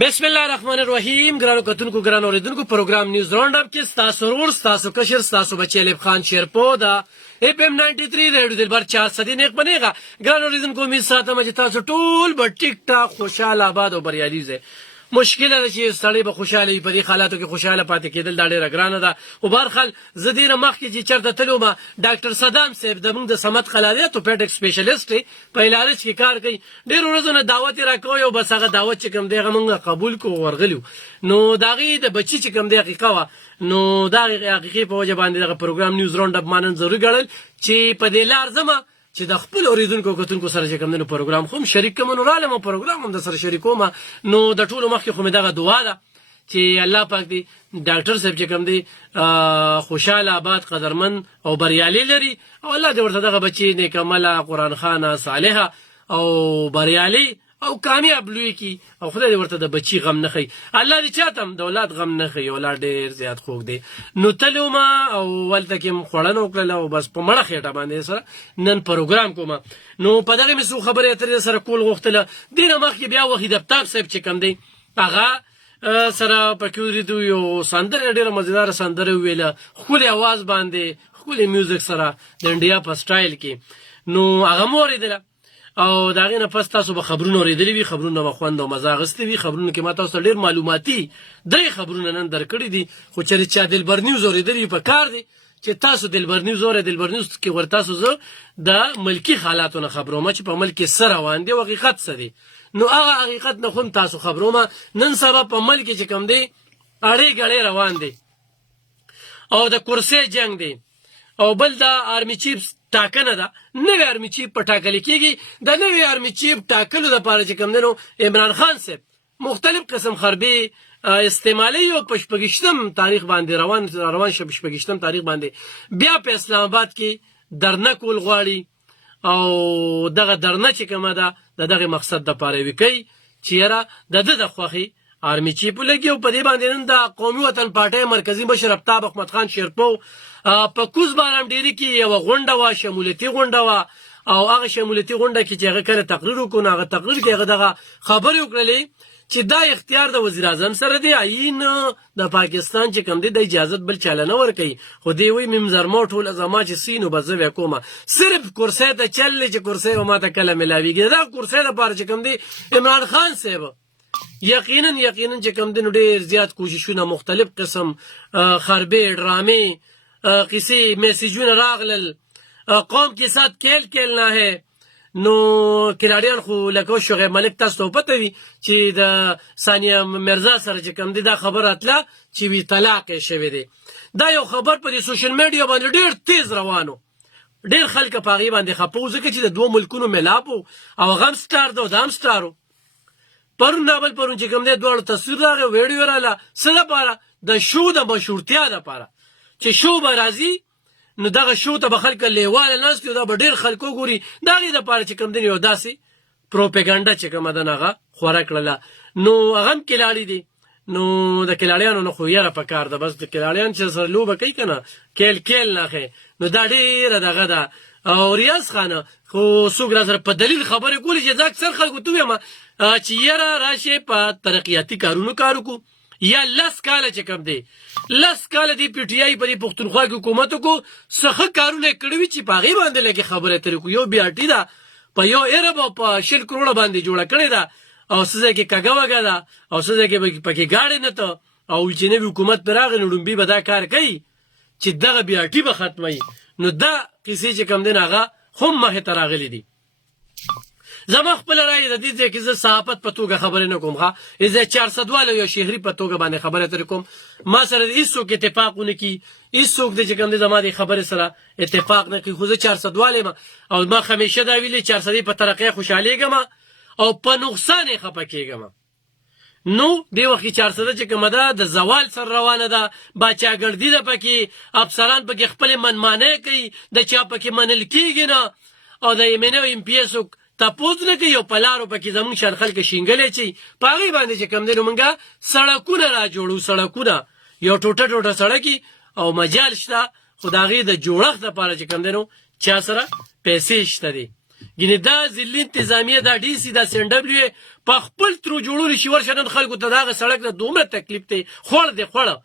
بسم الله الرحمن الرحیم. ګرانو کتونکو ګرانو اوریدونکو پروګرام نیوز راوند اپ کې ستاسو ورور ستاسو کشر ستاسو بچی لیب خان شیرپو دا اف ام 93 ریډیو دلبر 400 نیک بنېغه. ګرانو اوریدونکو امید ساتم چې تاسو ټول به ټیک ټاک خوشاله آباد او بریالي زه. مشکل ده چې سړی به خوشاله په دې حالاتو کې خوشاله پاتې کېدل دا ډېره ګرانه ده. او برخل زه ډېره مخکې چې چېرته تللی وم ډاکټر صدام صاحب زموږ د صمد قلادی اورتوپیډک سپیشلیسټ دی په علاج کې کار کوي. ډېرو ورځو نه دعوت یې راکوی او بس هغه دعوت چې کوم دی هغه موږ قبول کړو ورغلي وو. نو د هغې د بچي چې کوم دی حقیقه وه نو د هغې حقیقي په وجه باندې دغه پروګرام نیوز راوند اپ ما نن ضروري ګڼل چې په دې لار ځمه چې د خپل اوریدونکو کتونکو سره چې کوم دی نو پروګرام خو هم شریک کوم نو رالم او پروګرام هم د سره شریکوم. نو د ټولو مخکې خو مې دغه دعا ده چې الله پاک دې ډاکټر صاحب چې کوم دی خوشاله آباد قدرمن او بریالي لري او الله دې ورته دغه بچي نیکمله قرآن خانه صالحه او بریالي او کامیاب لوی کی او خدای دې ورته د بچی غم نه خي. الله دې چاته هم د اولاد غم نه خي. اولاد ډېر زیات خوږ دی. نو تلو ما او ولته کې خوړنه وکړله او بس په مړه خېټه باندې سره نن پروګرام کوم. نو په دغه مې څو خبرې اترې سره کول غوښتله. دې نه مخکې بیا وحید افتاب صاحب چې کوم دی هغه سره پکې ولیدو یو سندره ډېره مزیداره سندره ویله ښکلې اواز باندې ښکلې میوزیک سره د انډیا په سټایل کې. نو هغه مو اورېدله او د هغې نه پس تاسو به خبرونه اورېدلي وي. خبرونه به خوند او مزه اخیستې وي. خبرونو کې ما تاسو ته ډېر معلوماتي 3 خبرونه نن درکړي دي. خو چېرې چا دلبر نیوز اورېدلي وي په کار دی چې تاسو دلبر نیوز اورئ. دلبر نیوز کې ور تاسو زه د ملکي حالاتو نه خبرومه چې په ملک کې څه روان دي او حقیقت څه دی. نو هغه حقیقت نه خو هم تاسو خبرومه. نن سبا په ملک کې چې کوم دی اړې ګړې روان دی او د کرسۍ جنگ دی او بل د آرمي چیف ټاکنه ده. نوی آرمي چیف په ټاکل کېږي. د نوي آرمي چیف ټاکلو دپاره چې کوم دی نو عمران خان صاحب مختلف قسم حربې استعمالوي او په 26 تاریخ باندې روان شه. 26 تاریخ باندې بیا په اسلام آباد کې درنه کول غواړي او دغه درنه چې کومه ده د دغه مقصد دپاره وي کوي چې یاره د ده د خوښې آرمي چیف ولګي. او په دې باندې نن د قومي وطن پارټۍ مرکزي مشر افتاب احمد خان شیرپو په کوز باران ډیري کې یوه غونډه وه شمولیتي غونډه وه او هغه شمولیتي غونډه کې چې هغه کله تقریر وکړو نو هغه تقریر کې هغه دغه خبرې وکړلې چې دا اختیار د وزیر اعظم سره دی. عین د پاکستان چې کوم دی د اجازت بل چاله نه ورکوي. خو دی وایي ممزرما ټوله زما چې سي نو به زه بیا کومه صرف کرسۍ ته چل دی چې کرسۍ به ماته کله میلاویږي. دا کرسۍ دپاره چې کوم دی عمران خان صاحب یقینا چې کوم دی نو ډېر زیات کوششونه مختلف قسم خربې ډرامې قصې میسیجونه راغلل. قوم کے ساتھ کھیل کھیلنا ہے. نو کلاډیان خو لکه شعیب ملک تاسو ته پته وي چې د ثانیه مرزا سره چې کوم دی دا خبر اتله چې وی طلاق یې شوی دی. دا یو خبر په سوشل میډیا باندې ډېر تیز روانو. ډېر خلک په هغې باندې خفه وو ځکه چې د دوو ملکونو ملاپ و او هغه هم سټار ده او دا هم سټار و. پرون نابل پرون چې کوم دی دواړو تصویر راغی ویډیو راله څه دپاره د شو د مشهورتیا دپاره چې شو به راځي نو دغه شو ته به خلک لیواله ناست وي دا به ډېر خلک وګوري. د هغې دپاره چې کوم دی یو داسې پروپیګنډه چې کومه ده نو هغه خوره کړله. نو هغه هم کلاړي دي. نو د کلاړیانو نه خو یره په کار ده. بس د کلاړیان چې سره لوبه کوي که نه کیل ناخې نو دا ډېره دغه ده. او ریاض خانه خو څوک را سره په دلیل خبرې کولې چې زه اکثر خلکو ته ویم چې یاره راشئ په ترقیاتي کارونو کار وکړو. یا 10 کاله چې کوم دی 10 کاله دی پی ټی آی په دې پښتونخوا کې حکومت وکړو څه ښه کارونه یې کړي وي چې په هغې باندې لږې خبرې اترې کړو. یو بي آر ټي ده په 1 ارب او په 100 کروړه باندې جوړه کړې ده او څه ځای کې کږه وږه ده او څه ځای کې پکې گاډې نه ته او چې نوي حکومت پرې راغی نو ډومبي به دا کار کوي چې دغه بي آر ټي به ختموي. نو دا قصې چې کوم دی نو هغه هم مخې ته راغلي دي. زما خپله رایې د دې ځای کې زه صحافت په توګه خبرې نه کوم. زه 400 واله یا شهري په توګه باندې خبرې اترې کوم. ما سره هېڅوک اتفاق ونه کړي. هېڅوک دی چې کوم دی زما د خبرې سره اتفاق نه کوي. خو زه 400 واله یم او ما همیشه دا ویلې 400 په ترقۍ خوشحالېږم او په نقصان یې خفه کېږم. نو دې وخت کې 400 چې کومه ده د زوال سره روانه ده. باچاګردي ده پکې. افسران پکې خپلې منمانۍ کوي د چا پکې منل کېږي نه او د ایم ان او ایم پي ایس تپوس نه کوي او په لارو پکې زموږ شان خلک شینګلی چې په هغې باندې چې کوم دی نو موږ سړکونه را جوړو. سړکونه یو ټوټه ټوټه سړکي او مجال شته خو د هغې د جوړښت دپاره چې کوم دی نو چا سره پیسې شته دي. ګینې دا ضلعي انتظامیه دا ډي سي دا CNW په خپل ترو جوړولي شي ورشه نن خلکو ته دغه سړک نه دومره تکلیف دی خوړ دی خوړه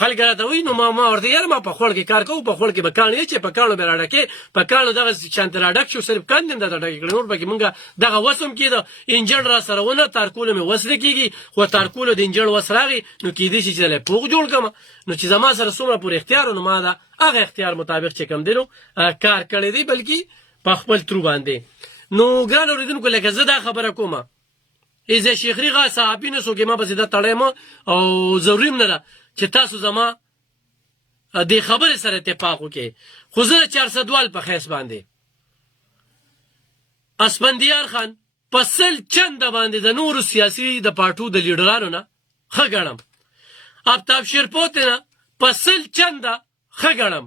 خلک راته وایي نو ما ورته یاره ما په خوړ کې کار کوو په خوړ کې به کاڼ چې په کاڼو به راډکې په کاڼو دغه شانته راډک شو صرف کاڼ دې دا ډکې کړې نور پکې مونږ دغه وس هم کېده انجن را سره ونه تارکوله مې وس نه کېږي خو تارکوله د انجن وس راغی نو کېدی شي چې زه پوغ جوړ کړم نو چې زما سره څومره پورې اختیار نو ما د هغه اختیار مطابق چې کوم دی نو کار کړی دی بلکې په خپل ترو باندې نو ګران اورېدونکو لکه زه دا خبره کومه ایزه شیخري غا صحافي نه څوک ما پسې دا تړیم او ضروري نه ده چې تاسو زما دې خبرې سره اتفاق وکړي خو زه 400 په خیس باندې اسفندیار خان په سل چنده باندې د نورو سیاسي د پارټو د لیډرانو نه ښه ګڼم آفتاب شیرپوت نه په سل چنده ښه ګڼم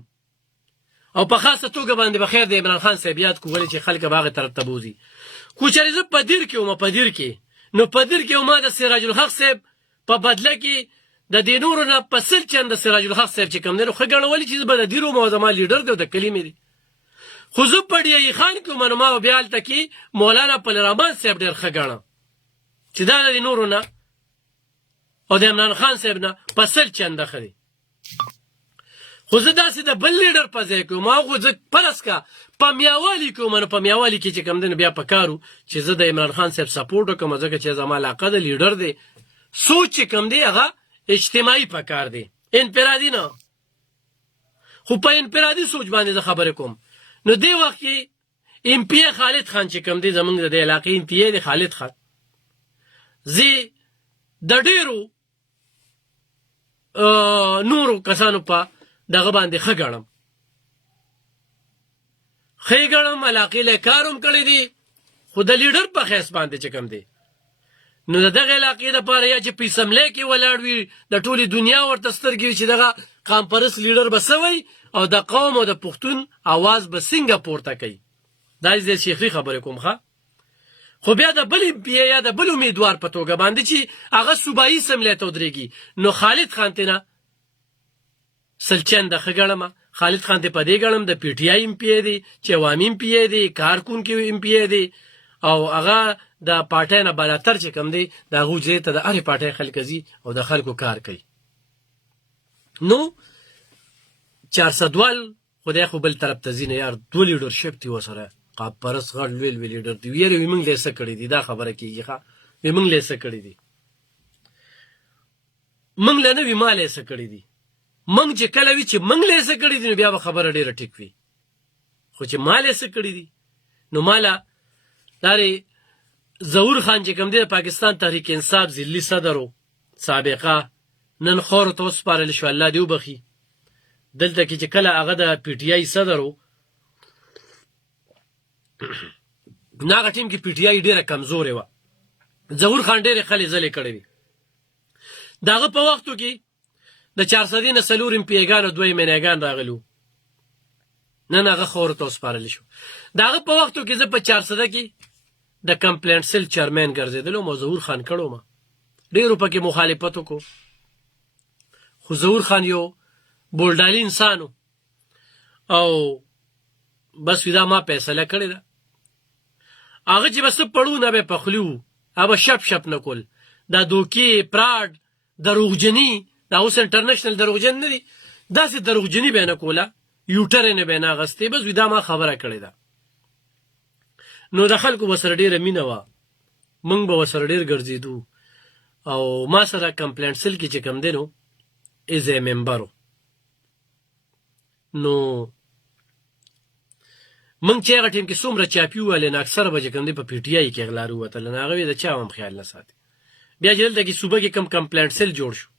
او په خاصه توګه باندې بخیر د عمران خان صاحب یاد کو ولې چې خلک به هغه طرف ته بوځي خو چېرې زه په دیر کې وم په دیر کې نو په دیر کې ما د سراج الحق صاحب په بدله کې د دې نورو نه په سل چنده سراج الحق صاحب چې کوم دی نو ښه ګڼم ولې چې زه به د دیر وم او زما لیډر دی او د کلمې دی خو زه په ډي خان کې وم نو ما به بیا هلته کې مولانا پل رحمان صاحب ډېر ښه ګڼم چې دا د دې نورو نه او د عمران خان صاحب نه په سل چنده ښه دی خو زه داسې د بل لیډر په ځای کې وم هغو زه فرض که په میاوالي کې وم نو په میاوالي کې چې کوم دی نو بیا په کار و چې زه د عمران خان صاحب سپورټ وکړم ځکه چې زما علاقه د لیډر دی سوچ چې کوم دی هغه اجتماعي په کار دی انفرادي نه خو په انفرادي سوچ باندې زه خبرې کوم نو دې وخت کې MP خالد خان چې کوم دی زمونږ د دې علاقې MP دی خالد خان زه د ډېرو نورو کسانو په دغه باندې ښه ګڼم ښه ګڼم علاقې له کار هم کړی دی خو د لیډر په حیث باندې چې کوم دی نو د دغه علاقې دپاره یا چې په اسمبلی کې ولاړ وي د ټولې دنیا ورته سترګې وي چې دغه قامپرست لیډر به څه وایي او د قوم او د پښتون اواز به څنګه پورته کوي دا زه شیخري خبرې کوم ښه خو بیا د بل MP یا د بل امیدوار په توګه باندې چې هغه صوبایي اسمبلی ته ودرېږي نو خالد خان ته نه سل چنده ښه ګڼم خالد خان ته په دې ګڼم د PTI MP دی چې عوامي MP دی کارکونکي MP دی او هغه د پارټۍ نه بالاتر چې کوم دی د هغو ځای ته د هرې پارټۍ خلک ځي او د خلکو کار کوي نو 400 خدای خو بل طرف ته ځي نه یار دوه لیډرشپ دي ورسره قاب پرست غټ لوی لوی لیډر دي ویره وي موږ له څه کړي دي دا خبره کېږي ښه وي موږ له څه کړي دي موږ له نه وي ما له څه کړي دي موږ چې کله وي چې موږ له څه کړي دي نو بیا به خبره ډېره ټیک وي خو چې ما له څه کړي دي نو ماله دارې ظهور خان چې کوم دی د پاکستان تحریک انصاف ضلعي صدر و سابقه نن خورو ته وسپارل شو الله دې وبخي دلته کې چې کله هغه د PTI صدر و نو هغه ټیم کې PTI ډېره کمزورې وه ظهور خان ډېرې خلې ځلې کړې وي د هغه په وختو کې د 400 نه 4 MP-ګان او 2 MNA-ګان راغلي وو نن هغه خورو ته وسپارل شو د هغه په وختو کې زه په 400 کې د کمپلینټ سیل چیرمن ګرځېدلم او ظهور خان کړو ما ډېرو پکې مخالفت وکړو خو ظهور خان یو بولډالي انسان او بس ودا ما فیصله کړې ده هغه چې بس پړو نه به پخلیو هغه شپ شپ نه کول دا دوکي پراډ دروغجنی دا اوس انټرنیشنل دروغجن نه دي داسې دروغجنی به نه کوله یوټر نه به نه غستې بس ودا ما خبره کړې ده نو د خلکو وسره ډېره مینه وه موږ به ورسره ډېر ګرځېدو او ما سره کمپلینټ سیل کې چې کوم دی نو ایز ا ممبر نو موږ چې هغه ټیم کې څومره چاپي وویلې نو اکثره به چې کوم دی په PTI کې غلا راووتل نو هغه د چا هم خیال نه ساتي بیا چې دلته کې صوبه کې کم کمپلینټ سیل جوړ شو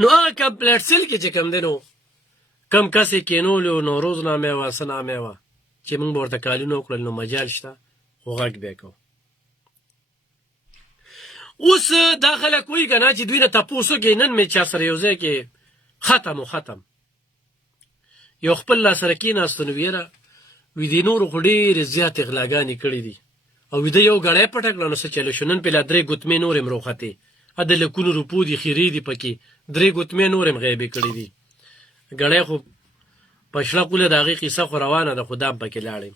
نو هغه کمپلینټ سیل کې چې کوم دی نو کم کسې کېنولو نو روزنامې وه څه نامې وه چې موږ به ورته کالونه وکړل نو مجال شته خو غږ بیا کوو اوس دا خلک وایي که نه چې دوی نه تپوس وکړي نن مې چا سره یو ځای کې ختم یو خپل لا سره کېناستو نو ویره وي دې نورو خو ډېرې زیاتې غلاګانې کړي دي او ویده یو ګړی پټه کړه نو څه چلو شو نن پې لا 3 ګوتمې نورې م روختې د لکونو روپو دي خیرې دي پکې 3 ګوتمې نورې م غیبې کړي دي ګړی خو په شړه قوله د هغې قیصه خو روانه ده خو دا هم پکې لاړې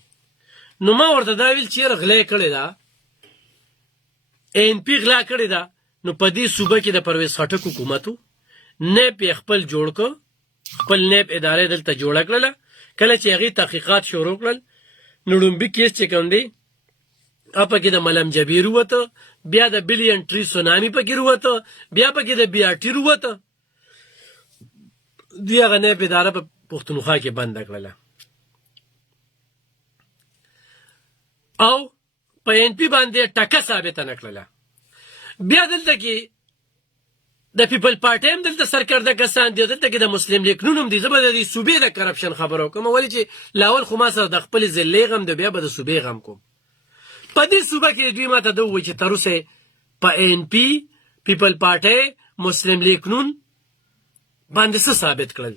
نو ما ورته دا ویل چې غلا کړې ده ان پی غلا کړې ده نو په دې صوبه کې د پرویز خټک حکومت نیب یې خپل جوړ کړ خپل نیب ادارې دلته جوړه کړله کله چې هغې تحقیقات شروع کړل نو لومبي کیس چې کوم دی هغه پکې د ملم جبیر ووته بیا د بلیون ټری سونامي پکې ووته بیا پکې د بیا ټي ووته دی هغه نیب اداره په پښتونخوا کې بنده کړله او په ان پی باندې ټکه ثابته نه کړله بیا دلته کې د پیپل پارټي هم دلته سرکرده کسان دي دلته کې د مسلم لیگ نون هم دي زه به د دې صوبې د کرپشن خبره وکړم ولې چې لاول خو ما سره د خپل ضلعې غم د بیا به د صوبې غم کوم په دې صوبه کې دوی ماته دا ووایي چې تر اوسه په ان پی پیپل پارټي مسلم لیگ نون باندې څه ثابت کړل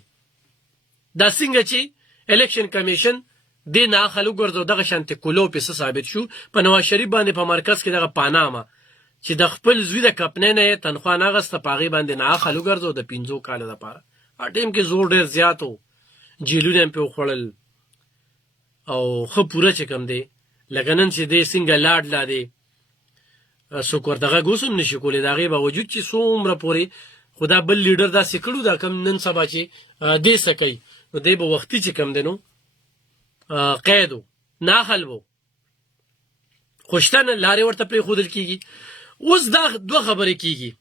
دا څنګه چې الیکشن کمیشن دې نه خلک ګرځو دغه شانتې کولو په څه ثابت شو په نواز شریف باندې په مرکز کې دغه پانامه چې د خپل زوی د کپنې نه تنخوا نه غسته پاغي باندې نه خلک ګرځو د 15 کال لپاره ا ټیم کې زور ډیر زیات وو جیلونه په خړل او خو پوره چې کم دی لګنن چې دې څنګه لاړ لا دی سو کوردغه ګوسم نشي کولای دغه باوجود چې څومره پوري خدا بل لیډر دا سکړو دا کم نن سبا چې دې سکی نو دې به وختي چې کم دینو قیدو نه حلو خوشتن لارې ورته پرې خودل کیږي اوس دا دوه خبرې کیږي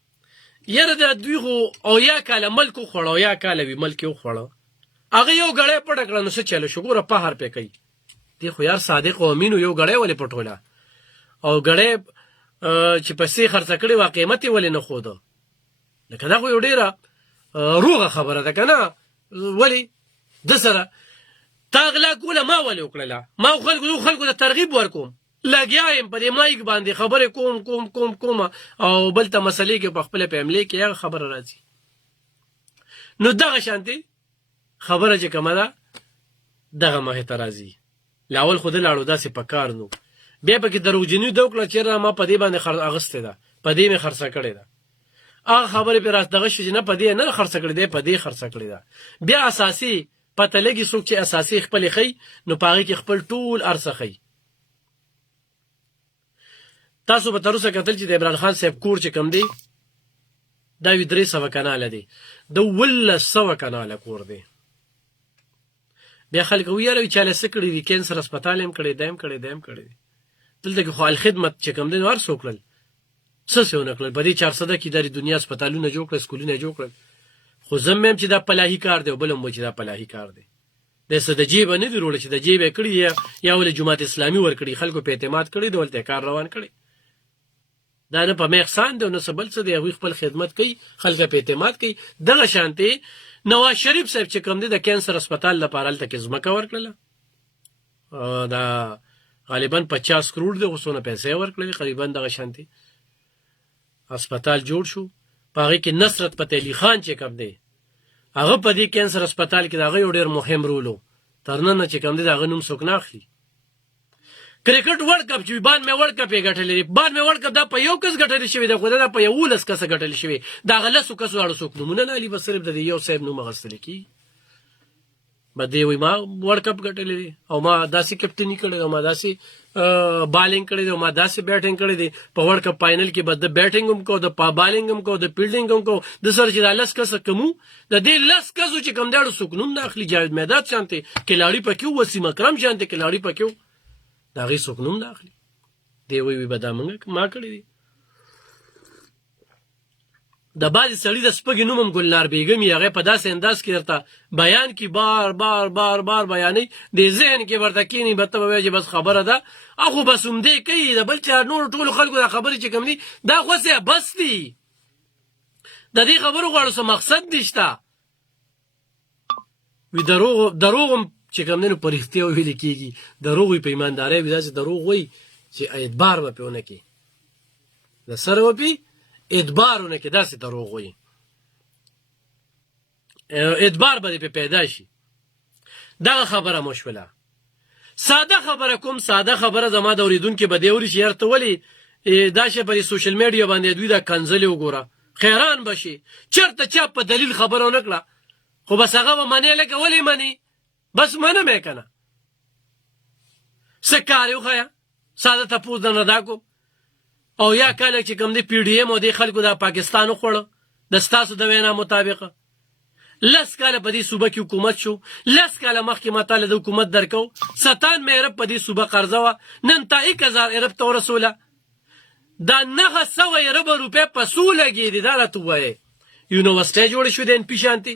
یره د دوی خو او یا کاله ملک خوړو یا کاله وی ملک یو خوړو هغه یو غړې پټکړه نو څه چلو شګوره په هر پې کوي دی خو یار صادق او امین یو غړې ولې پټولا او غړې چې پسې خرڅ کړي وا قیمتي ولې نه خود لکه دا خو یو ډیره روغه خبره ده کنه ولی د سره تاغلا کوله ما ولې وکړه ما خلکو ته ترغیب ورکوم لګیایم په دې مایک باندې خبره کوم او بل ته مسلې کې په خپل پیملې کې هغه خبره راځي نو دغه شانتي خبره چې کومه ده دغه مه ته راځي لاول خود لاړو داسې پکار نو بیا پکې دروځنی دوکړه چې ما په دې باندې اغسته ده په دې مې خرڅه کړې ده هغه خبره پر راځ دغه شې نه په دې نه خرڅه کړې ده په دې خرڅه کړې ده بیا اساسي پته لګي څوک چې اساسي خپل خي نو پاره کې خپل ټول ارسخي تاسو به تر اوسه کتل چې د عمران خان صاحب کور چې کم دی دا 300 کناله دی د 100 کناله کور دی بیا خلک ویره چې له سکړې دي کینسر هسپتال هم کړي دیم کړي دلته کې خو خدمت چې کم دی نو هر څوکل څه کړل په دې 400 کې د دنیا هسپتالونه جوړ کړل سکولونه جوړ کړل خو زمم چې دا پلاهي کار دی بل مو چې دا پلاهي کار دی د څه د جیب نه دی روړ چې د جیب کړی یا ول جماعت اسلامي ور کړی خلکو په اعتماد کړی دولت کار روان کړی دا نه په مخسان دی نو سبل څه دی هغه خپل خدمت کوي خلک په اعتماد کوي دغه شانتي نواز شریف صاحب چې کوم دی د کینسر هسپتال لپاره تل ځمکه ورکړله دا غالبا 50 کروڑ دی وسونه پیسې ورکړلې قریبا دغه شانتي هسپتال جوړ شو پاره کې نصرت فتح علي خان چې کوم دی هغه په دې کینسر هسپتال کې دا یو ډیر مهم رولو ترنه چې کوم دی دا غنوم څوک نه اخلي کرکټ ورلد کپ چې باندې مې ورلد کپ یې ګټلې باندې مې ورلد کپ دا په یو کس ګټل شوی دا خو دا په یو لس کس ګټل شوی دا غلسو کس اړه څوک نمونه نه علي بس صرف د یو صاحب نوم غسل کی بده وي ما ورلد کپ ګټلې او ما داسې کپټنی کړې ما داسې بالینګ کړې ما داسې بیټینګ کړې دي په ورلد کپ فائنل کې بد بیټینګ هم کو د بالینګ هم کو د فیلډینګ هم کو د سر چې لس کس کمو د دې لس کس چې کم داړو څوک نوم نه اخلي جاوید میداد شانته کلاړي پکې وسیم اکرم شانته کلاړي پکې دا غي څوک نوم نه اخلي دی وی به دا منګه ما کړی دي د باز سړی د سپګي نومم ګلنار بیگم یې هغه په داسې انداز کې درته بیان کی بار بیانې د ذهن کې ورته کینی به ته وایي چې بس خبره ده اخو بس هم دې کوي د بل چا نور ټول خلکو دا خبرې چې کوم دي دا خو څه بس دي د دې خبرو غواړو څه مقصد نشته وی دروغ چې کوم نه پرختیا ویل کیږي دروغ په ایمانداري ودا چې دروغ وي چې اعتبار به پونه کی د سره وپی اعتبارونه کې داسې دروغ وي اعتبار به پیدا شي دا خبره مشوله ساده خبره کوم ساده خبره زما د اوریدونکو به دی اوري چې ارته ولی دا شی په سوشل میډیا باندې دوی دا کنزل وګوره خیران بشي چرته چا په دلیل خبره ونکړه خو بس هغه معنی لکه ولی معنی بس منه مې کنه څه کار یې وښیه ساده تپوس درنه دا کوم او یا کله چې کوم دی پی ډي ایم او دې خلکو دا پاکستان وخوړه د ستاسو د وینا مطابقه 10 کاله په دې صوبه کې حکومت شو 10 کاله مخکې ما تاله د حکومت درکو 97 ارب په دې صوبه قرضه وه نن تا 1000 ارب ته ورسوله دا 900 ارب روپۍ په څو لګېدې دا راته ووایې یونیورسټۍ جوړې شوې د ان پي شانتې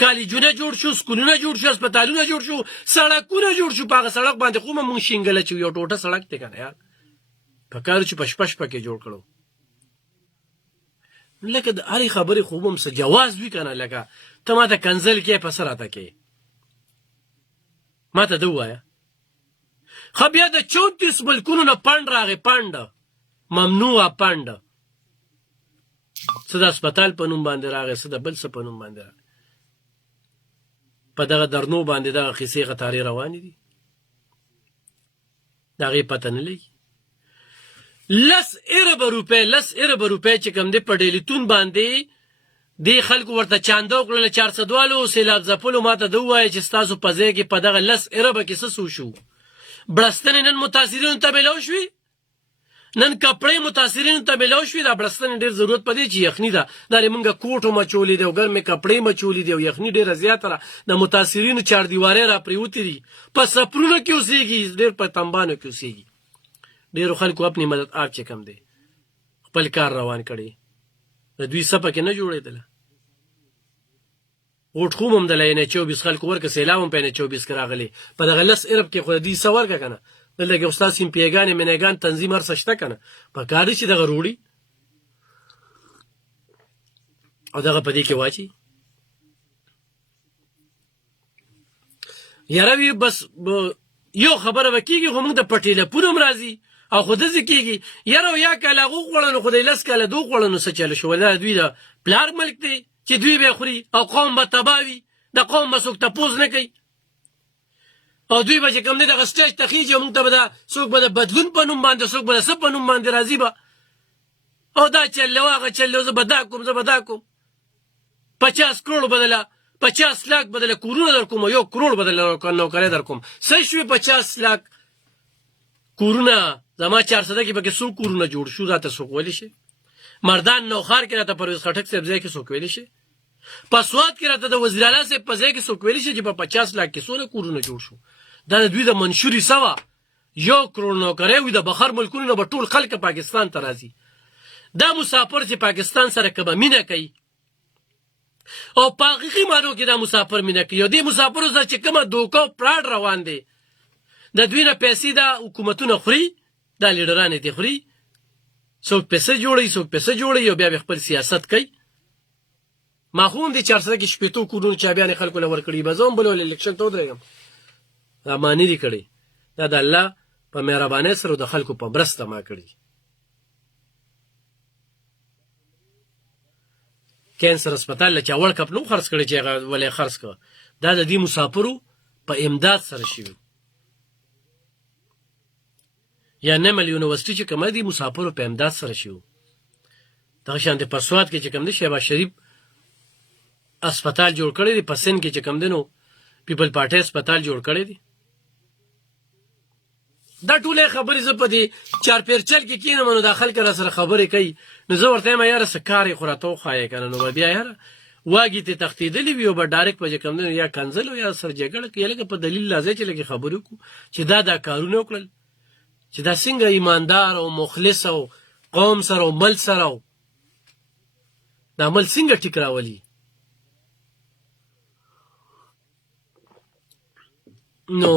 کالجونه جوړ شو سکولونه جوړ شو هسپتالونه جوړ شو سړکونه جوړ شو په هغه سړک باندې خو موږ شینګل چې یو ټوټه سړک دی کنه یار په کار چې پشپش پکې جوړ کړو لکه د هرې خبرې خو هم څه جواز وي کنه لکه ته ماته کنزل کې په څه راته کې ماته ده ووایه خو بیا د 34 ملکونو نه پنډ راغی پنډ ممنوعه پنډ څه د هسپتال په نوم باندې راغی څه د بل څه په نوم باندې راغی په دغه درنو باندې دغه قیسې غتارې روانې دي د هغې پته نه لګي 10 ارب روپۍ چې کوم دی په ډیلیتون باندې دې خلکو ورته چانده وکړله 400 والو سیلاب ځپلو ماته ده ووایه چې ستاسو په ځای کې په دغه 10 اربه کې څه شو بړستنې نن متاثرینو ته میلاو شوي نن کپړې متاثرینو ته میلاو شوي دا بړستنې ډېر ضرورت په دی چې یخني ده دا یې مونږ کوټو مچولي دي او ګرمې کپړې مچولي دي او یخني ډېره زیاته ده د متاثرینو چاردیوارۍ را پرېوتې دي په سپرونو کې اوسېږي ډېر په تنبانو کې اوسېږي ډېرو خلکو اپنی مدد آپ چې کم دی خپل کار روان کړی د دوی څه پکې نه جوړېدله غوټ خوم هم د لینه 24 خلکو ورکه سیلاب هم په نه 24 کې راغلی په دغه 10 ارب کې خو د دوی څه ورکه که نه دلته کې استاد سیمپیګانې منیګان تنظیم هر څه شته که نه په کار دی چې دغه روړي او دغه په دې کې واچي یاره وي بس یو خبره به کېږي خو موږ د پټېلپونه هم راځي او خو داسې کېږي یاره یا کاله هغه وخوړه نو خو د 10 کاله ده وخوړه نو څه چله شو دا دوی د پلار ملک دی چې دوی به یې خوري او قوم به تباه وي د قوم به څوک تپوس نه کوي او دوی به چې کوم دی دغه سټیج ته خېږي او موږ ته به دا څوک به د بدلون په نوم باندې څوک به د څه په نوم باندې راځي به او دا چلې و هغه چلې زه به دا کوم زه به دا کوم 50 کروڑ بدله 50 لاک بدله کورونه در کوم 1 کروڑ بدله نوکرۍ در کوم څه شوې 50 لاک کورونه زما 400 کې پکې 100 کورونه جوړ شو راته څوک ویلی شي مردان نوخار کې راته پرویز خټک صاحب ځای کې څوک ویلی شي په سوات کې راته د وزیر اعلی صاحب په ځای کې څوک ویلی شي چې په 50 لاک کې څونه کورونه جوړ شو دا د دوی د منشوري سوا 1 کروڑ نوکرۍ وي د بهر ملکونو نه به ټول خلک پاکستان ته راځي دا مسافر چې پاکستان سره کبه مینه کوي او په حقیقي معنو کې دا مسافر مینه کوي او دې مسافرو سره چې کومه دوکه او پراډ روان دی د دوی نه پیسې دا حکومتونه خوري دا لیډران یې خوري څوک پیسې جوړوي څوک پیسې جوړوي او بیا به خپل سیاست کوي ما خو هم دې 400 کې شپېتو کورونو چابیانې خلکو له ورکړي به زه هم بل الیکشن ته ودرېږم دا ما نه دي کړي دا د الله په مهربانۍ سره د خلکو په مرسته ما کړي کینسر هسپتال له چا وړ کپ نو خرڅ کړی چې هغه ولې خرڅ کړه دا د دې مسافرو په امداد سره شوي یا نمل یونیورسټي چې کومه دي مسافرو په امداد سره شوي دغه شانتې په سوات کې چې کوم دی شهباز شریف هسپتال جوړ کړی دی په سند کې چې کوم دی نو پیپل پارټۍ هسپتال جوړ کړی دی دا ټولې خبرې زه په دې چارپیرچل کې کښېنم نو دا خلک راسره خبرې کوي نو زه ورته یم یاره څه کار یې خو راته وښایې که نه نو به بیا یاره واګې ته تښتېدلي وي او به ډایرکټ به چې کوم دی نو یا کنځل او یا سر جګړه کوي لکه په دلیل راځئ چې لږې خبرې وکړو چې دا کارونه وکړل چې دا څنګه ایماندار او مخلص او قوم سره او مل سره او دا مل څنګه ټیک راولي نو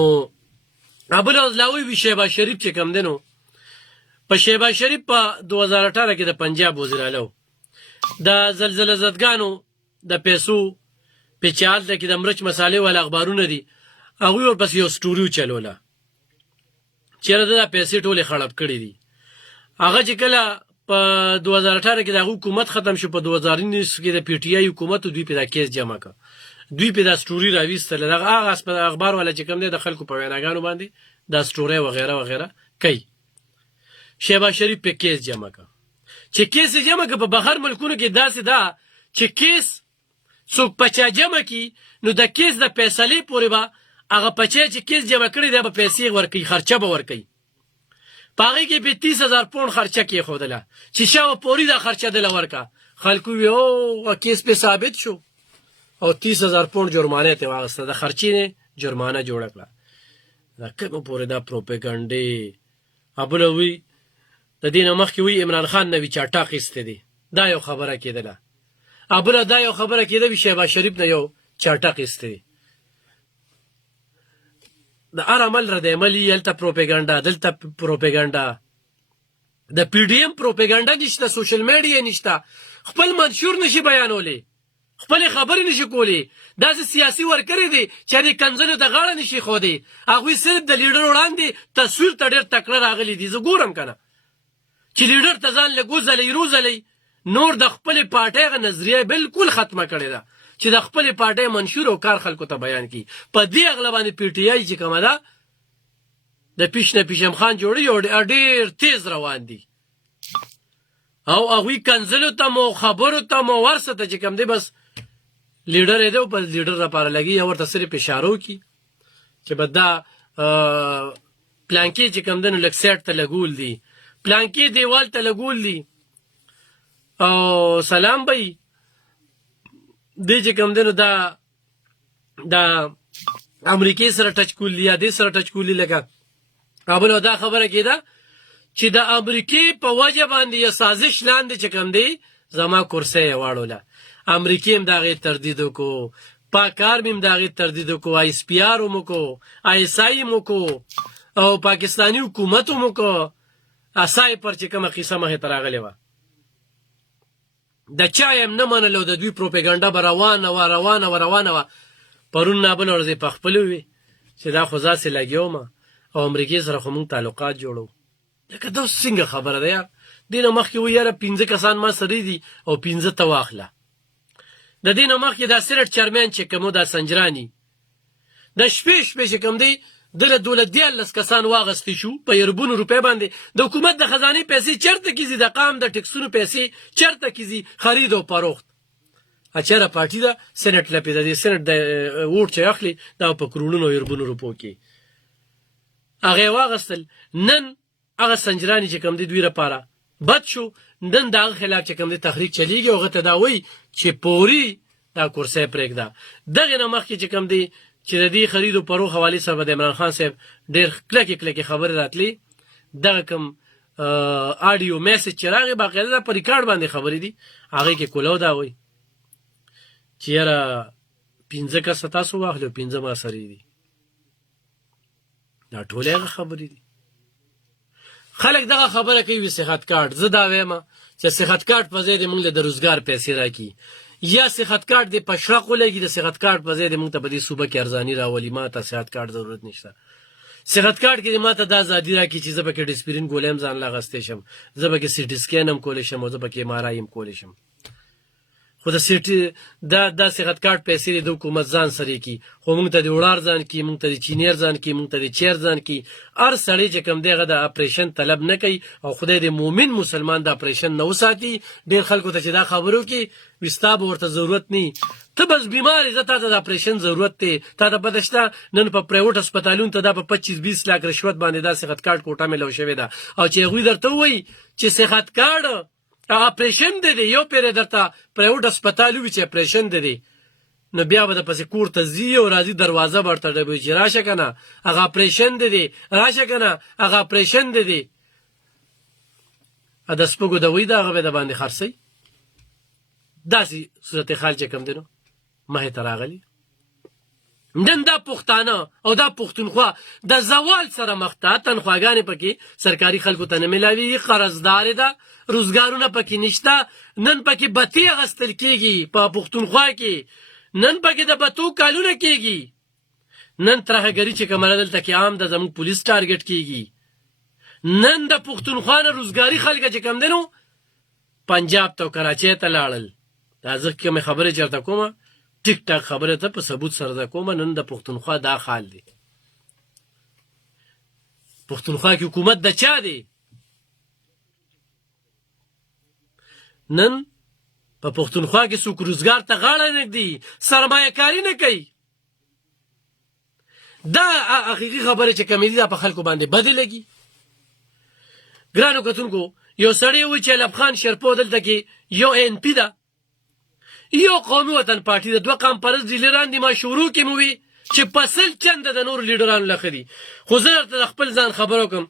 ابل ازلاوی وی شهباز شریف چې کم دی نو په شهباز شریف په 2018 کې د پنجاب وزیر اعلی د زلزله زدګانو د پیسو په چال کې د مرچ مسالې ول اخبارونه دي هغوی ورپسې یو سټوري چلوله چیرې د پیسې ټولې خړپ کړې دي هغه چې کله په 2018 کې د حکومت ختم شو په 2019 کې د پی ټی آی حکومت دوی په دا کیس جمع کړ دوی په دا سټوري راويستل هغه اخبار ولا چې کوم دی د خلکو په ویناګانو باندې دا سټوري وغیرہ وغیرہ کوي شهباز شریف په کیس جمع کړ چې کیس جمع کړ په بهر ملکونو کې داسې دا چې کیس څوک پچا جمع کی نو د کیس د فیصلې پورې به هغه بچی چې کیس جمع کړی دی به پیسې ورکوي خرچه به ورکوي په هغې کې به 30,000 پونډ خرچه کېښودله چې شاوه پورې دا خرچه دله ورکړه خلکو وی او کیس پې ثابت شو او 30,000 پونډ جرمانه یې ترې واخیسته د خرچې نه جرمانه جوړه کړه دا کومه پورې دا پروپیګنډې بله وی د دې نه مخکې وی عمران خان نه وي چاټا اخیستی دی دا یو خبره کېدله بله دا یو خبره کېده وي شهباز شریف نه یو چاټا اخیستی دی د هر عمل رد عمل یې هلته پروپیګنډا دلته پروپیګنډا د پی ډي ایم پروپیګنډا نشته سوشل میډیا نشته خپل منشور نشي بیانولی خپلې خبرې نشي کولی داسې سیاسي ورکرې دي چې د کنځلو ته غاړه نشي ښودی هغوی صرف د لیډر وړاندې تصویر ته ډېر تکړه راغلي دي زه ګورم که نه چې لیډر ته ځان لږ وځلی روځلی نور د خپلې پارټۍ هغه نظریه بالکل ختمه کړې ده چې د خپلې پارټۍ منشور او کار خلکو ته بیان کړي په دې اغله باندې پی ټي آی چې کومه ده د پیش نه پیشم خان جوړي او ډېر تیز روان دي او هغوی کنځلو ته مو خبرو ته مو ورسه ته چې کوم دی بس لیډر یې دی او په لیډر لپاره لګي یا ورته صرف اشاره وکړي چې به دا پلانکې چې کوم دی نو لږ سیټ ته لګول دي پلانکې دیوال ته لګول دي او سلام به یي دې چې کوم دی نو دا امریکې سره ټچ کولی یا دې سره ټچ کولی لکه بله دا خبره کېده چې د امریکې په وجه باندې یو سازش لاندې چې کوم دی زما کرسۍ یې واړوله امریکې هم د هغې تردید وکړو پاک آرمي هم د هغې تردید وکړو آی اس پي آر هم وکړو آی اس آی هم وکړو او پاکستاني حکومت هم وکړو اسای پر چې کومه قیصه مخې ته راغلې وه د چا یې هم نه منلو د دوی پروپیګنډا به روانه وه پرون نابله ورځ یې په خپلو وي چې دا خو داسې لګیا او امریکې سره خو موږ تعلقات جوړو لکه دا څنګه خبره ده یار دې نه مخکې وایي یاره 15 کسان ما سره دي او 15 ته واخله د دې نه مخکې دا سیرټ چیرمین چې کوم دا سنجراني د شپې چې کوم دی دله 12 کسان واغستی شو په یربونو روپۍ باندې د حکومت د خزانې پیسې چېرته کیږي د قام د ټکسونو پیسې چېرته کیږي خرید او فروخت چېرې پارټي ده سینټ لپې د دې سینټ د ووټ چې اخلي دا په کروړونو یربونو روپو کې هغه یې واغستل نن هغه سنجراني چې کوم دی دوی لپاره بد شو نن د هغه خلاف چې کوم دی تحریک چلیږي او هغه ته دا وایي چې پوري دا کرسۍ پرېږده دغې نه مخکې چې کوم دی چې د دې خرید و فروخت حوالې سره به د عمران خان صاحب ډېر کلکې خبرې راتلې دغه کوم آډیو میسج چې راغی باقاعده په ریکارډ باندې خبرې دي هغې کې کولو دا وایي چې یاره 15 کسه تاسو واخلئ او 15 ما سره دي دا ټولې هغه خبرې دي خلک دغه خبره کوي صحت کارت زه دا وایم چې صحت کارت په ځای د موږ له د روزګار پیسې راکړي یا صحت کارت د پشرق ولګي د صحت کارت په ځای د موږ ته په دې صوبه کې ارزاني راولي ما ته صحت کارت ضرورت نشته صحت کارت کې ما ته دا ازادي راکړي چې زه پکې ډسپرین ګولۍ هم ځان له اخیستی شم زه پکې سی ټي سکین هم کولی شم او زه پکې ام آر آی هم کولی شم خو دا صحت کارت پیسې د حکومت ځان سره کړي خو موږ ته د وړار ځان کړي موږ ته د چینیر ځان کړي موږ ته د چیر ځان کړي هر سړی چې کوم دی هغه د اپریشن طلب نه کوي او خدای د مومن مسلمان د اپریشن نه وساتي ډېر خلکو ته چې دا خبرې وکړي وي ستا به ورته ضرورت نه ته بس بیمار یې زه تا ته د اپریشن ضرورت دی تا ته پته شته نن په پرایوټ هسپتالونو ته دا په 25-20 لاک رشوت باندې دا صحت کارت کوټه میلاو شوې ده او چې هغوی درته ووایي چې صحت کارت اپریشن دی یو پیری درته پرایوټ هسپتال وي چې اپریشن دی نو بیا به د پسې کور ته ځي او راځي دروازه به ورته ډبوي چې راشه که نه هغه اپریشن دی راشه که نه هغه اپریشن دی د سپږو د وی د هغه به د باندې خرڅوي داسې صورتحال چې کوم دی نو مخې ته راغلي نن دا پښتانه او دا پښتونخوا د زوال سره مخ ته تنخواګانې پکې سرکاري خلکو ته نه میلاوي قرضدارې ده روزګارونه پکې نشته نن پکې بتې اخیستل کېږي په پښتونخوا کې نن پکې د بتو کالونه کېږي نن ترهګري چې کومه دلته کې عام د زموږ پولیس ټارګټ کېږي نن د پښتونخوا نه روزګاري خلک چې کوم دی نو پنجاب ته او کراچۍ ته لاړل دا زه کومې خبرې چېرته کومه ټیک ټاک خبره ته په ثبوت سره ده کومه نن د پښتونخوا دا حال دی پښتونخوا کې حکومت د چا دی نن په پښتونخوا کې څوک روزګار ته غاړه نه ږدي سرمایه کاري نه کوي دا حقیقي خبره چې کمې دي دا په خلکو باندې بدې لګي. ګرانو کتونکو یو سړی و چې ایلب خان شیرپو دلته کې یو NP ده یو قومي وطن پارټي د دوه قام پرست لیډران دي. ما شروع کې مو وي چې پسل چنده د نور لیډرانو لخه دي. خو زه درته د خپل ځان خبرو کوم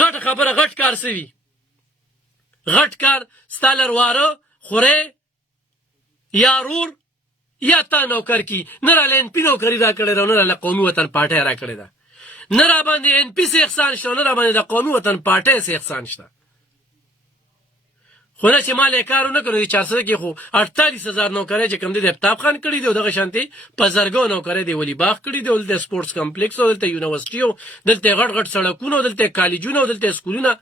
غټ خبره غټ کار سوي غټ کار ستا لرواره خوری یا رور یا تا نوکر کی نه راله NP نوکري را کړی ده نه راله قومي وطن پارټۍ را کړې ده نه را باندې NP سې احسان شته نه را باندې د قومي وطن پارټۍ سې احسان شته. خو نه چې ما له کار ونه کړو 400 کې خو 48,000 نوکرۍ چې کوم دي د افتاب خان کړي دي او دغه شانتي په زرګو نوکرۍ دی ولی باغ کړي دي او د سپورتس کمپلیکس او د یونیورسيټي او دلته غټ غټ سړکونه او دلته کالجونه او دلته سکولونه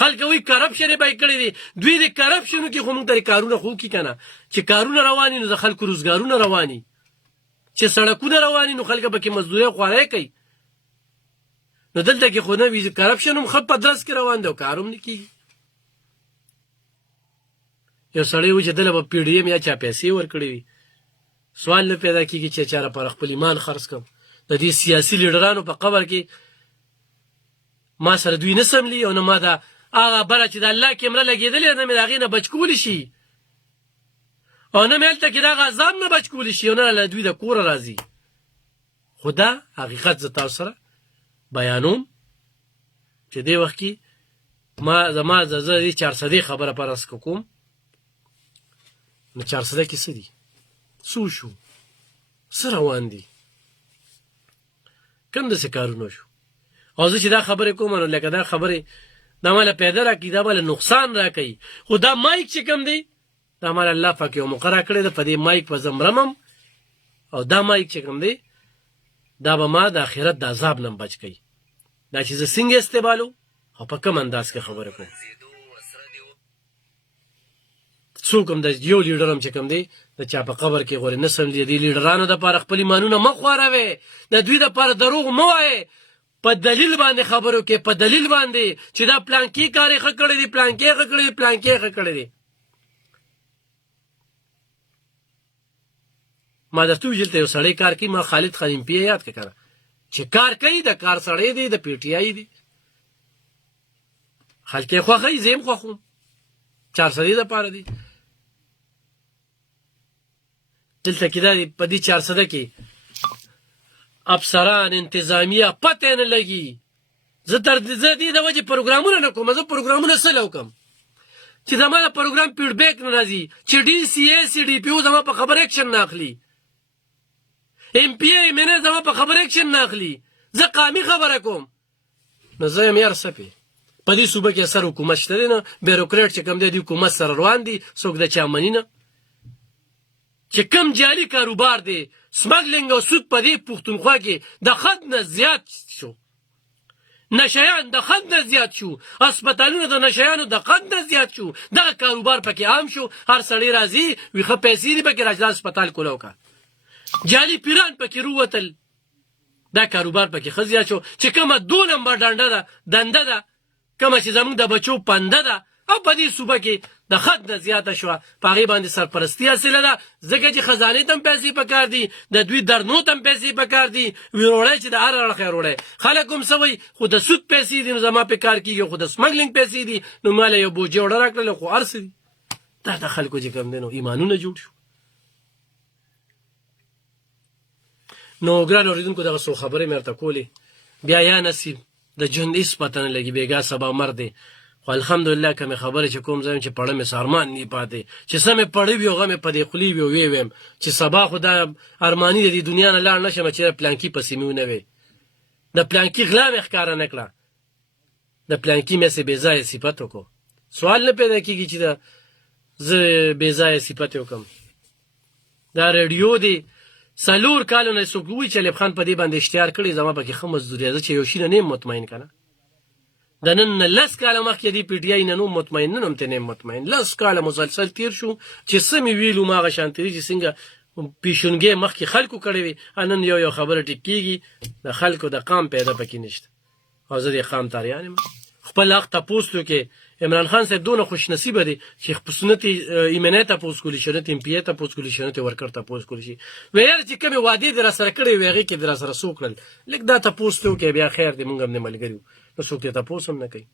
خلک وی کرپشن به کړی دي. دوی د کرپشنو کې خو موږ تر کارونه خو کی کنه چې کارونه رواني نو د خلکو روزګارونه رواني چې سړکونه رواني نو خلک به کې مزدوري خواري کوي. نو دلته کې خو نه وی کرپشن هم خپ په درس کې روان دی او کاروم نه کیږي. یو سړی و چې دله په PDM یا چا پیسې ورکړي وي سوال نه پیدا کیږي چې چاره پر خپل ایمان خرڅ کړم. د دې سیاسي لیډرانو په قبر کې ما سره دوی نه سملی او نه ما دا هغه بره چې د الله کیمره لګېدلې نه مې د هغې نه بچ کولی شي او نه مې هلته کې د هغه عذاب نه بچ کولی شي او نه له دوی د کوره راځي. خو دا حقیقت زه تاسو سره بیانوم چې دې وخت کې زما زه دې 400 خبره پرس کوم نو 400 کې څه دي څو شو څه روان دي کوم داسې کارونه شو. او زه چې دا خبرې کوم نو لکه دا خبرې دا ماله پیدا راکړي دا ماله نقصان راکوي. خو دا مایک چې کوم دی دا ماله الله پاک یو مقرره کړی ده په دې مایک به زه مرمم او دا مایک چې کوم دی دا به ما د آخرت د عذاب نه بچ کوي. دا چې زه څنګه استعمالو او په کوم انداز کې خبره کوم. څوک هم د یو لیډر هم چې کوم دی د چا په قبر کې غورې نه سملي دي لیډرانو دپاره خپل ایمانونه مه خواروې د دوی دپاره دروغ مه وایې په دلیل باندې خبرو کې په دلیل باندې چې دا پلانکي کار یې ښه کړی دی پلانکي یې ښه کړی دی پلانکي یې ښه کړی دی. ما درته وویل دلته یو سړی کار کوي ما خالد خان MP یاد کړه کنه چې کار کوي د کار سړی دی د PTI دی خلک یې خوښوي زه یې هم خوښوم 400 دپاره دی. دلته کې دا په دې 400 کې افسران انتظامیه پته نه لګي. زه دې د وجې پروګرامونه نه کوم. زه پروګرامونه څه کوم چې زما د پروګرام فیډبیک نه راځي چې DCA CDPO زما په خبر اکشن نه اخلي MPA MNA زما په خبر اکشن نه اخلي. زه قامي خبره کوم نو زه یم یار سپې په دې صوبه کې اثر حکومت شته دی نه بیروکریټ چې کوم دی د حکومت سره روان دي څوک د چا مني نه چې کم جعلي کاروبار دی سمګلینګ او سود په دې پښتونخوا کې د حد نه زیات شو. نشیان د حد نه زیات شو. هسپتالونه د نشیانو د حد نه زیات شو. دغه کاروبار پکې عام شو. هر سړی راځي ویښه پیسې دي پکې راځي هسپتال کوله وکړه. جعلي پیران پکې رووتل دا کاروبار پکې ښه زیات شو چې کومه 2 نمبر دنده ده کومه چې زموږ د بچو پنده ده او په دې صوبه کې د حد نه زیاته شوه په هغې باندې سرپرستي حاصله ده ځکه چې خزانې ته هم پیسې پکار دي د دوی درنو ته هم پیسې پکار دي وروړی چې د هر اړخه وروړی خلک هم څه وایي خو د سود پیسې دي نو زما پې کار کېږي خو د سمګلینګ پیسې دي نو ما له یو بوجۍ وړه راکړله خو هر څه دي دا د خلکو چې کوم دی نو ایمانونه جوړ شو. نو ګران اورېدونکو دغه څو خبرې مې ورته کولې بیا یا نصیب د ژوند هېڅ پته نه لګي بېګا سبا مرګ دی. خو الحمدلله کمې خبرې چې کوم زه چې پړه مې سارمان نه پاتې چې څه مې پړی وي هغه مې په دې خولې وي ویې ویم چې سبا خو دا ارماني د دې دنیا نه لاړ نه شم چې د پلانکي پسې مې ونه وی د پلانکي غلا مې ښکاره نه کړه د پلانکي مې څه بېځایه صفت وکړو. سوال نه پیدا کېږي چې دا زه بېځایه صفت وکړم. دا رادیو دی 4 کالونه څوک وایي چې ایلب خان په دې باندې اشتهار کړی زما پکې ښه مزدوري ده چې یو شي نه یم مطمئن که نه د نن نه 10 کاله مخکې دې PTI نه نوم مطمئن نه نم ته نه مطمئن 10 کاله مسلسل تیر شو چې څه مې ویلو ما هغه شانتې دي چې څنګه پیشونګۍ مخکې خلکو کړې وي نن یو خبره ټیک کېږي د خلکو د قام پیدا پکې نشته او زه د قام تاریان یم خپل حق تپوس وکړې عمران خان صاحب دونه خوش نصیبه دی چې په سنت ایمنه ته پوس کولی شنه تیم پی ته پوس کولی شنه ته ورکر ته پوس کولی شي ویل چې کوم وادي در سره کړی ویغه کې در سره سوکړل لیک دا ته پوسټو کې بیا خیر دی مونږ هم نه ملګریو نو څوک ته پوس هم نه کوي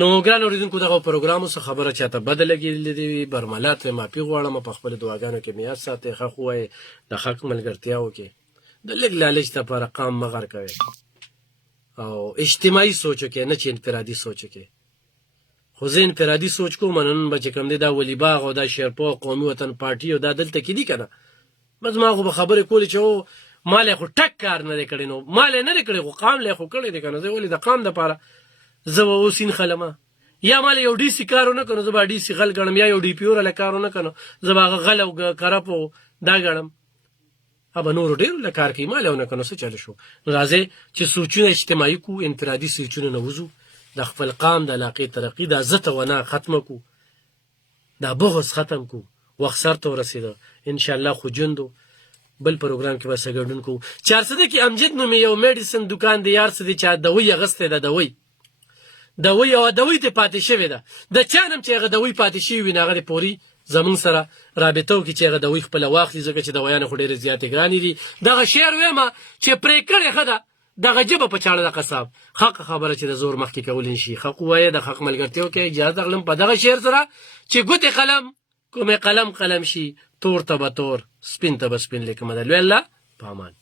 نو ګران اوریدونکو دغه پروګرام څخه خبره چاته بد لګیلې دی برمالات معافي غواړم په خپل دعاګانو کې میاس ساتي خو وای د حق ملګرتیا وکي د لګ لالچ ته پر رقم مغر کوي او اجتماعي سوچ کې نه چې انفرادي سوچ کې خو زه انفرادي سوچ کوم نن به چې کوم دی دا ولی باغ او دا شیرپو قومي وطن پارټي او دا دلته کې دي کنه بس ما خو خبره کولی چې مال خو ټک کار نه کړي نو مال نه کړي خو قام له خو کړي دي کنه زه ولې د قام د پاره زه اوسین خلمه یا مال یو ډی سی کارونه کنه زه با ډی سی غل غړم یا یو ډی پی اور له کارونه کنه زه با غل او کرپو دا غړم ابا نور ډیر له کار کې مال نه کنه څه چل شو راځي چې سوچونه اجتماعي کو انفرادي سوچونه نه وځو د خپل قام د علاقې ترقی د عزت ونه ختم کو دا بغض ختم کو وخت سره ته رسیدو ان شاء الله خو جندو بل پروګرام کې وسه ګډون کو 400 کې امجد نو یو میډیسن دکان دی یار سدي چا دوی غسته د دوی او دوی ته پاتې شوی ده د چانم چې غدوی پاتې شي وینغه پوری زمون سره رابطو کې چې غدوی خپل واخلي ځکه چې د ویان خو ډېر زیاتې ګرانی دي دغه شعر وایم چې پرې کړي خدا دغه جبه په چاړه د قصاب حق خبره چې د زور مخ کې کول شي حق وایي د حق ملګرتیو کې اجازه غلم په دغه شعر سره چې ګوت قلم کومه قلم شي تور ته به تور سپین ته به سپین لیکم د الله پامان